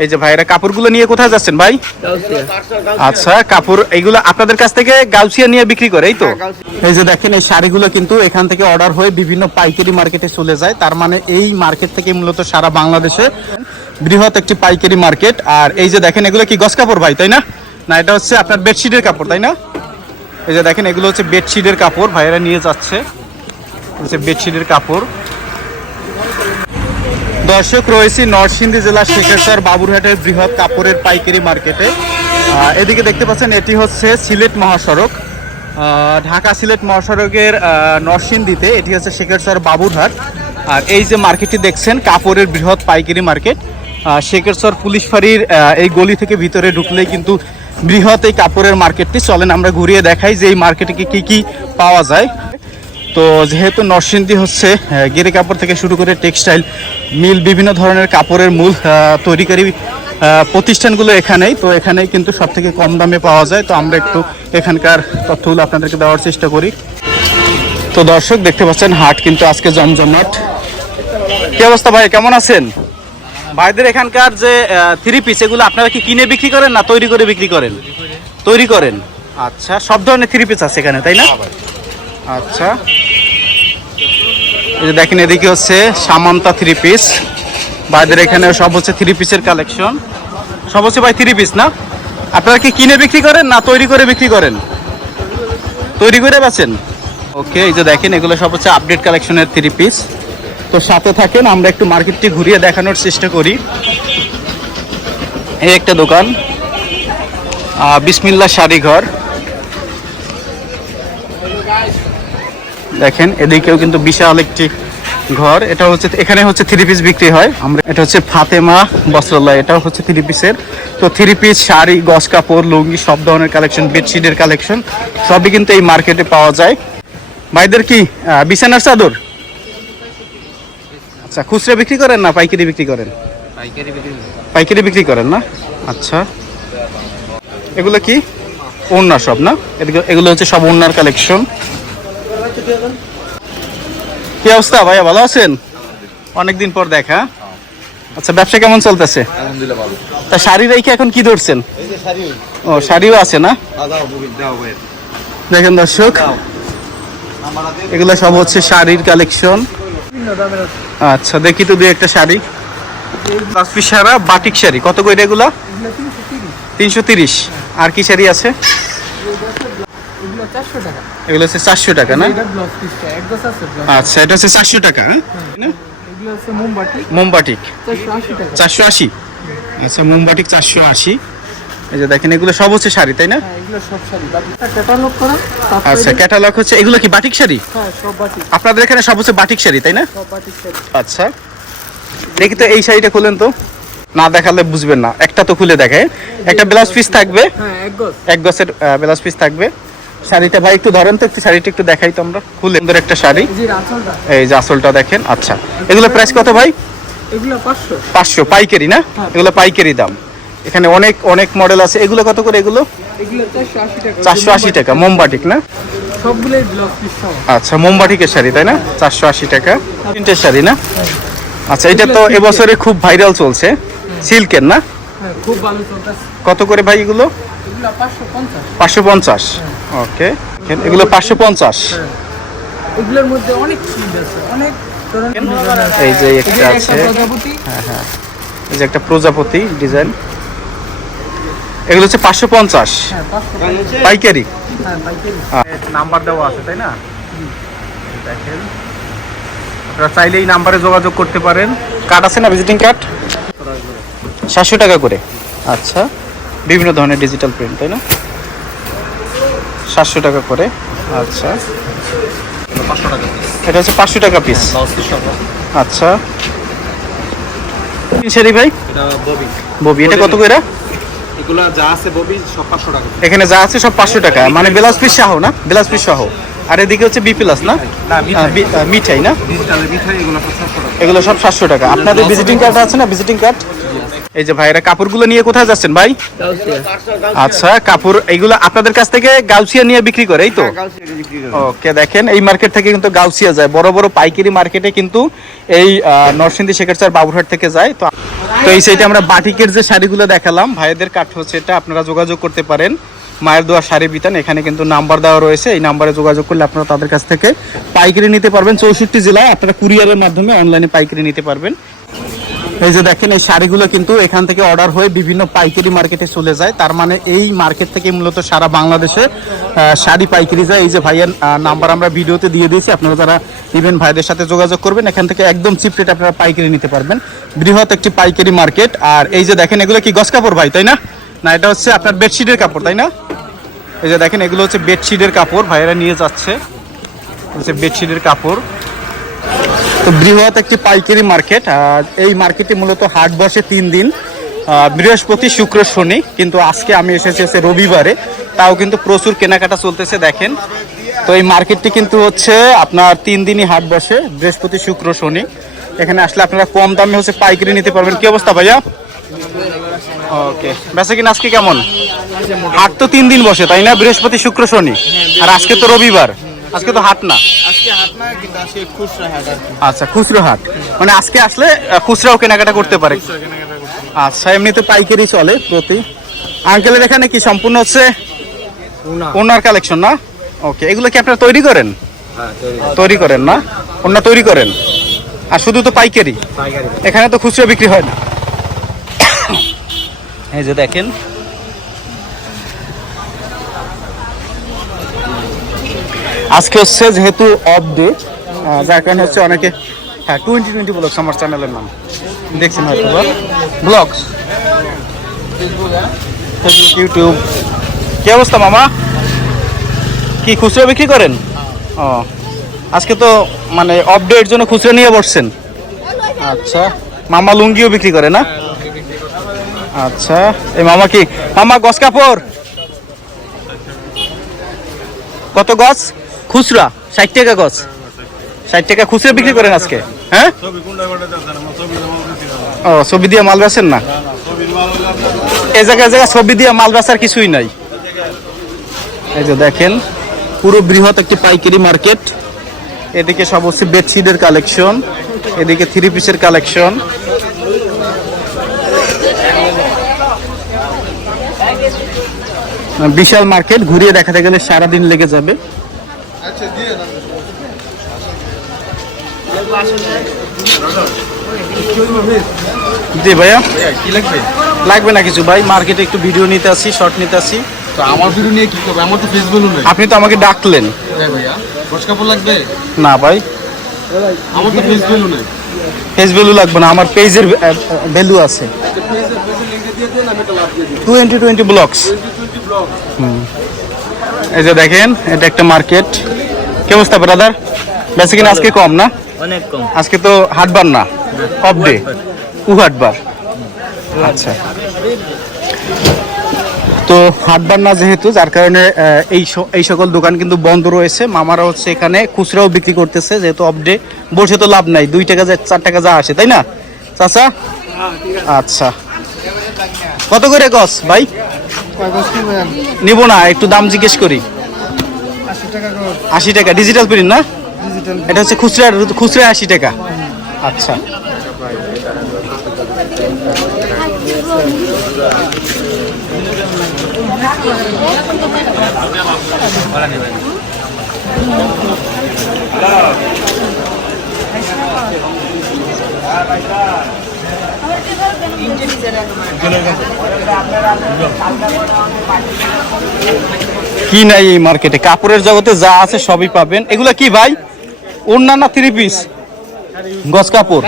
এই যে ভাইরা কাপড়গুলো নিয়ে কোথায় যাচ্ছেন ভাই? আচ্ছা কাপড় এইগুলো আপনাদের কাছ থেকে গাউসিয়া নিয়ে বিক্রি করে, এই তো? এই যে দেখেন, এই শাড়িগুলো কিন্তু এখান থেকে অর্ডার হয়ে বিভিন্ন পাইকারি মার্কেটে চলে যায়। তার মানে এই মার্কেট থেকে মূলত সারা বাংলাদেশে বৃহৎ একটি পাইকারি মার্কেট আর এই যে দেখেন, এগুলো কি গস কাপড় ভাই, তাই না? না, এটা হচ্ছে আপনার বেডশিটের কাপড়, তাই না? এই যে দেখেন, এগুলো হচ্ছে বেডশিটের কাপড় ভাইয়েরা নিয়ে যাচ্ছে। বেডশিটের কাপড়। দর্শক রয়েছি নরসিংদী জেলার শেখেশ্বর বাবুরহাটের বৃহৎ কাপড়ের পাইকারি মার্কেটে। এদিকে দেখতে পাচ্ছেন এটি হচ্ছে সিলেট মহাসড়ক। ঢাকা সিলেট মহাসড়কের নরসিংদীতে এটি হচ্ছে শেখেশ্বর বাবুরহাট। আর এই যে মার্কেটটি দেখছেন কাপড়ের বৃহৎ পাইকারি মার্কেট। শেখেশ্বর পুলিশ ফাঁড়ির এই গলি থেকে ভিতরে ঢুকলেই কিন্তু বৃহৎ এই কাপড়ের মার্কেটটি। চলেন আমরা ঘুরিয়ে দেখাই যে এই মার্কেটে কি কি পাওয়া যায়। তো যেহেতু নরসিংদী হচ্ছে গেরে কাপড় থেকে শুরু করে টেক্সটাইল মিল বিভিন্ন ধরনের কাপড়ের মূল তৈরিকারী প্রতিষ্ঠানগুলো এখানেই। তো এখানেই কিন্তু সব থেকে কম দামে পাওয়া যায়। তো আমরা একটু এখানকার তথ্যগুলো আপনাদেরকে দেওয়ার চেষ্টা করি। তো দর্শক দেখতে পাচ্ছেন হাট কিন্তু আজকে জমজমাট। কি অবস্থা ভাই? কেমন আছেন? ভাইদের এখানকার যে থ্রি পিস এগুলো আপনারা কি কিনে বিক্রি করেন না তৈরি করে বিক্রি করেন? তৈরি করেন? আচ্ছা সব ধরনের থ্রি পিস আছে এখানে তাই না? আচ্ছা। এই যে দেখেন এদিকে হচ্ছে সামান্তা থ্রি পিস ভাইদের এখানে সব হচ্ছে থ্রি পিসের কালেকশন সব হচ্ছে ভাই থ্রি পিস না? আপনারা কি কিনে বিক্রি করেন না তৈরি করে বিক্রি করেন? তৈরি করে বেচেন? ওকে, এই যে দেখেন, এগুলো সব হচ্ছে আপডেট কালেকশনের থ্রি পিস তো সাথে থাকেন, আমরা একটু মার্কেটটি ঘুরিয়ে দেখানোর চেষ্টা করি। এই একটা দোকান। বিসমিল্লা শাড়ি দেখেন এদিকেও কিন্তু বিশাল একটি ঘর। এটা হচ্ছে এখানে হচ্ছে থ্রি পিস বিক্রি হয়। আমরা এটা হচ্ছে ফাতেমা বস্ত্রালয় এটাও হচ্ছে থ্রি পিসের তো থ্রি পিস শাড়ি গস কাপড় লুঙ্গি সব ধরনের কালেকশন বেডশিটের কালেকশন সবই কিন্তু এই মার্কেটে পাওয়া যায়। ভাইদের কি বিছানার চাদর? আচ্ছা খুচরা বিক্রি করেন না পাইকারি বিক্রি করেন? পাইকারি বিক্রি করেন না? আচ্ছা। এগুলো কি? ওড়না সব না? এদিকে- এগুলো হচ্ছে সব ওড়নার কালেকশন কি অবস্থা ভাইয়া ভালো আছেন? অনেকদিন পর দেখা। আচ্ছা ব্যবসা কেমন চলতেছে? তা শাড়ি রেখে এখন কি ধরছেন? ও শাড়িও আছে না? দেখেন দর্শক এগুলো সব হচ্ছে শাড়ির কালেকশন। আচ্ছা দেখি তো দুই একটা শাড়ি। সারা বাটিক শাড়ি। কত করে এগুলা? তিনশো তিরিশ। আর কি শাড়ি আছে? এগুলো হচ্ছে চারশো টাকা না? আচ্ছা এটা হচ্ছে চারশো টাকা হ্যাঁ? মোমবাটিক চারশো আশি আচ্ছা মোমবাটিক চারশো আশি। এই যে দেখেন এগুলো সব হচ্ছে শাড়ি তাই না? হ্যাঁ আচ্ছা ক্যাটালগ হচ্ছে এগুলো কি বাটিক শাড়ি? হ্যাঁ আপনাদের এখানে সব হচ্ছে বাটিক শাড়ি তাই না? আচ্ছা। দেখি তো এই শাড়িটা খুলেন তো। না দেখালে বুঝবেন না। একটা তো খুলে দেখে একটা ব্লাউজ পিস থাকবে। এক গছের ব্লাউজ পিস থাকবে। শাড়িটা ভাই একটু ধরেন তো একটু শাড়িটা একটু দেখাই তো আমরা খুলে সুন্দর একটা শাড়ি। এই যে আসলটা দেখেন আচ্ছা। এগুলো প্রাইস কত ভাই? পাঁচশো। পাইকারি না? এগুলো পাইকারি দাম। এখানে অনেক অনেক মডেল আছে। এগুলো কত করে এগুলো? চারশো আশি টাকা। মোমবাটিক না? আচ্ছা মোমবাটিকের শাড়ি তাই না? চারশো আশি টাকা। প্রিন্টের শাড়ি না? আচ্ছা এটা তো এবছরে খুব ভাইরাল চলছে। সিল্কের না? হ্যাঁ ভালো চলতেছে। কত করে ভাই এগুলো? পাঁচশো পঞ্চাশ। ওকে এগুলো পাঁচশো পঞ্চাশ। এগুলোর মধ্যে অনেক প্রিন্ট আছে অনেক। এই যে একটা আছে। প্রজাপতি। এই যে একটা প্রজাপতি ডিজাইন। এগুলো হচ্ছে পাঁচশো পঞ্চাশ। হ্যাঁ। পাইকারি। হ্যাঁ পাইকারি। নাম্বার দেওয়া আছে তাই না? দেখেন। আপনারা চাইলে এই নাম্বারে যোগাযোগ করতে পারেন। কার্ড আছে না ভিজিটিং কার্ড সাতশো টাকা করে। আচ্ছা। বিভিন্ন ধরনের ডিজিটাল প্রিন্ট তাই না? সাতশো টাকা করে। আচ্ছা। এটা হচ্ছে পাঁচশো টাকা পিস আচ্ছা। ভাই? ববি। এটা কত করে এখানে যা আছে সব পাঁচশো টাকা। মানে ব্লাউজ পিস সহ না? ব্লাউজ পিস সহ আর এদিকে হচ্ছে বি প্লাস না মিঠাই। না? এগুলো সব সাতশো টাকা। আপনাদের ভিজিটিং কার্ড আছে না? ভিজিটিং কার্ড এই যে ভাইরা কাপড়গুলো নিয়ে কোথায় যাচ্ছেন ভাই? আচ্ছা কাপড় এইগুলো আপনাদের কাছ থেকে গাউসিয়া নিয়ে বিক্রি করে এই তো? ওকে দেখেন এই মার্কেট থেকে কিন্তু গাউসিয়া যায়। বড় বড় পাইকারি মার্কেটে কিন্তু এই নরসিংদী শেখারচার বাবুরহাট থেকে যায়। তো তো এই সাইডে আমরা বাটিকের যে শাড়িগুলো দেখালাম ভাইদের কাঠ হচ্ছে এটা আপনারা যোগাযোগ করতে পারেন। মায়ের দোয়া শাড়ি বিতান এখানে কিন্তু নাম্বার দেওয়া রয়েছে। এই নাম্বারে যোগাযোগ করলে আপনারা তাদের কাছ থেকে পাইকারি নিতে পারবেন। চৌষট্টি জেলায় আপনারা কুরিয়ারের মাধ্যমে অনলাইনে পাইকারি নিতে পারবেন। এই যে দেখেন, এই শাড়িগুলো কিন্তু এখান থেকে অর্ডার হয়ে বিভিন্ন পাইকারি মার্কেটে চলে যায়। তার মানে এই মার্কেট থেকে মূলত সারা বাংলাদেশে শাড়ি পাইকারি যায়। এই যে ভাইয়ের নাম্বার আমরা ভিডিওতে দিয়ে দিয়েছি। আপনারা যারা ইভেন ভাইদের সাথে যোগাযোগ করবেন। এখান থেকে একদম চিপ রেট আপনারা পাইকারি নিতে পারবেন। বৃহৎ একটি পাইকারি মার্কেট আর এই যে দেখেন, এগুলো কি গস কাপড় ভাই, তাই না? না, এটা হচ্ছে আপনার বেডশিটের কাপড়, তাই না? এই যে দেখেন, এগুলো হচ্ছে বেডশিটের কাপড়। ভাইয়েরা নিয়ে যাচ্ছে। বেডশিটের কাপড়। তো বৃহৎ একটি পাইকারি মার্কেট আর এই মার্কেটে মূলত হাট বসে তিন দিন বৃহস্পতি, শুক্র, শনি, কিন্তু আজকে আমি এসেছি হচ্ছে রবিবারে, তাও কিন্তু প্রচুর কেনাকাটা চলতেছে, দেখেন। তো এই মার্কেটটি কিন্তু হচ্ছে আপনার তিন দিনই হাট বসে, বৃহস্পতি, শুক্র, শনি। এখানে আসলে আপনারা কম দামে হচ্ছে পাইকারি নিতে পারবেন। কি অবস্থা ভাইয়া? ওকে, বেচা কিনা আজকে কেমন? হাট তো তিন দিন বসে, তাই না? বৃহস্পতি, শুক্র, শনি। আর আজকে তো রবিবার। আজকে তো হাট না? আজকে হাট না কিন্তু আজকে খুচরা হাট আচ্ছা খুচরো হাট। মানে আজকে আসলে খুচরাও কেনাকাটা করতে পারে। আচ্ছা এমনিতে পাইকারি চলে প্রতি। আঙ্কেলের এখানে কি সম্পূর্ণ হচ্ছে ওনার কালেকশন না? ওকে এগুলো কি আপনারা তৈরি করেন? তৈরি করেন। না? ওনা তৈরি করেন? আর শুধু তো পাইকারি। এখানে তো খুচরো বিক্রি হয় না। এই যে দেখেন আজকে হচ্ছে যেহেতু অফ ডে যার কারণে হচ্ছে অনেকে হ্যাঁ টোয়েন্টি টোয়েন্টি ব্লগস আমার চ্যানেলের নাম। দেখছেন হয়তো ব্লগস ফেসবুক ইউটিউব কি অবস্থা মামা? কি খুচরো বিক্রি করেন? ও, আজকে তো মানে অফ ডে এর জন্য খুচরো নিয়ে বসছেন। আচ্ছা মামা লুঙ্গিও বিক্রি করে না? আচ্ছা এই মামা কি? মামা গস কাপড়? কত গছ? খুচরা, ষাট টাকা গছ। ষাট টাকা খুচরা বিক্রি করেন আজকে হ্যাঁ? ও, ছবি দিয়ে মাল বেচেন না? এ জায়গায় জায়গায় ছবি দিয়ে মাল বেচার কিছুই নাই। এই যে দেখেন, পুরো বৃহৎ একটি পাইকারি মার্কেট। এদিকে সব হচ্ছে বেডশিটের কালেকশন, এদিকে থ্রি পিসের কালেকশন। বিশাল মার্কেট, ঘুরিয়ে দেখাতে গেলে সারাদিন লেগে যাবে। জি ভাইয়া। কি লাগবে? লাগবে না কিছু ভাই। মার্কেটে একটু ভিডিও নিতে আসি শর্ট নিতে আসি। তো আমার ভিডিও নিয়ে কি করবে? আমার তো ফেসবুক নেই। আপনি তো আমাকে ডাকলেন। হ্যাঁ ভাইয়া। দশ কাপড় লাগবে? না ভাই। আমার তো ফেসবুক নেই। পেজ ভ্যালু লাগবে না আমার পেজের ভ্যালু আছে। টোয়েন্টি টোয়েন্টি ব্লকস এই যে দেখেন এটা একটা মার্কেট কি অবস্থা ব্রাদার বেশি কিনা আজকে কম না? অনেক কম। আজকে তো হাটবার না অফ ডে উ হাটবার আচ্ছা। তো হাটবার না যেহেতু যার কারণে এই এই সকল দোকান কিন্তু বন্ধ রয়েছে। মামারা হচ্ছে এখানে খুচরাও বিক্রি করতেছে যেহেতু অফ ডে বসে তো লাভ নাই দুই টাকা যা চার টাকা যা আসে তাই না? চাচা? আচ্ছা। কত করে গছ, ভাই? নিব না, একটু দাম জিজ্ঞেস করি। আশি টাকা ডিজিটাল প্রিন্ট না? এটা হচ্ছে খুচরা খুচরা আশি টাকা। আচ্ছা। কি নাই এই মার্কেটে কাপড়ের জগতে যা আছে সবই পাবেন। এগুলা কি ভাই? অন্যান্য থ্রি পিস গস কাপড়।